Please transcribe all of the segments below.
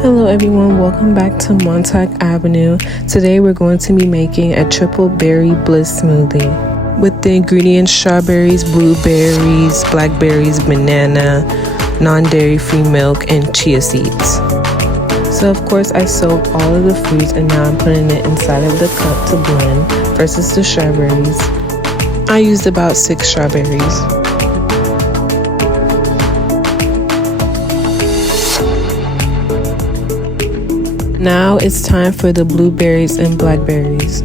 Hello everyone, welcome back to Montauk Avenue. Today we're going to be making a triple berry bliss smoothie with the ingredients strawberries, blueberries, blackberries, banana, non-dairy free milk, and chia seeds. So of course I soaked all of the fruits and now I'm putting it inside of the cup to blend versus the strawberries. I used about 6 strawberries. Now it's time for the blueberries and blackberries.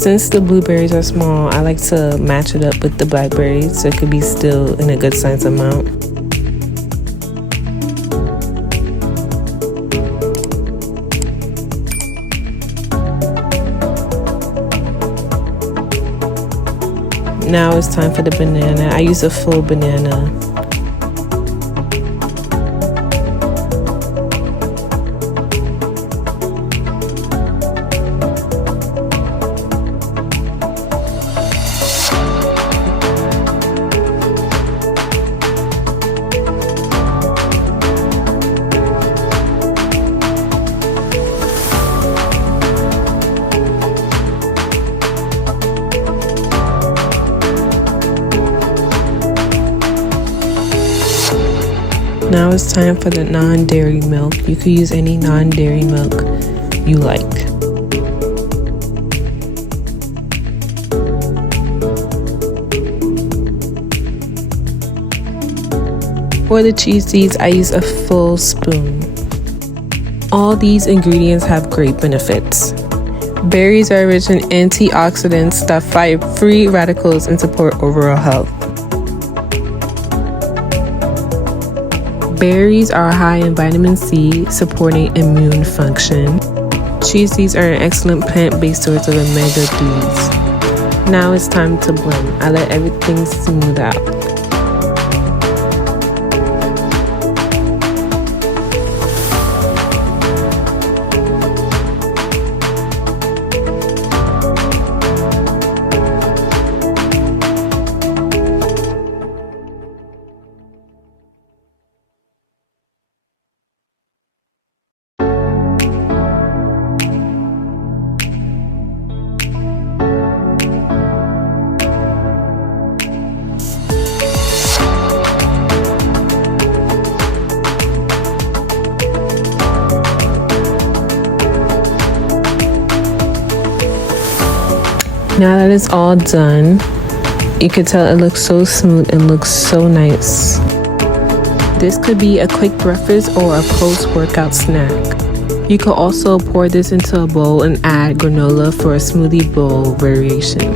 Since the blueberries are small, I like to match it up with the blackberries so it could be still in a good size amount. Now it's time for the banana. I use a full banana. Now it's time for the non-dairy milk. You could use any non-dairy milk you like. For the cheese seeds, I use a full spoon. All these ingredients have great benefits. Berries are rich in antioxidants that fight free radicals and support overall health. Berries are high in vitamin C, supporting immune function. Chia seeds are an excellent plant-based source of omega-3s. Now it's time to blend. I let everything smooth out. Now that it's all done, you can tell it looks so smooth and looks so nice. This could be a quick breakfast or a post-workout snack. You could also pour this into a bowl and add granola for a smoothie bowl variation.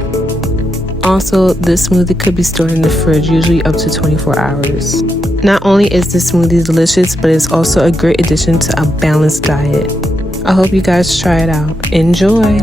Also, this smoothie could be stored in the fridge, usually up to 24 hours. Not only is this smoothie delicious, but it's also a great addition to a balanced diet. I hope you guys try it out. Enjoy!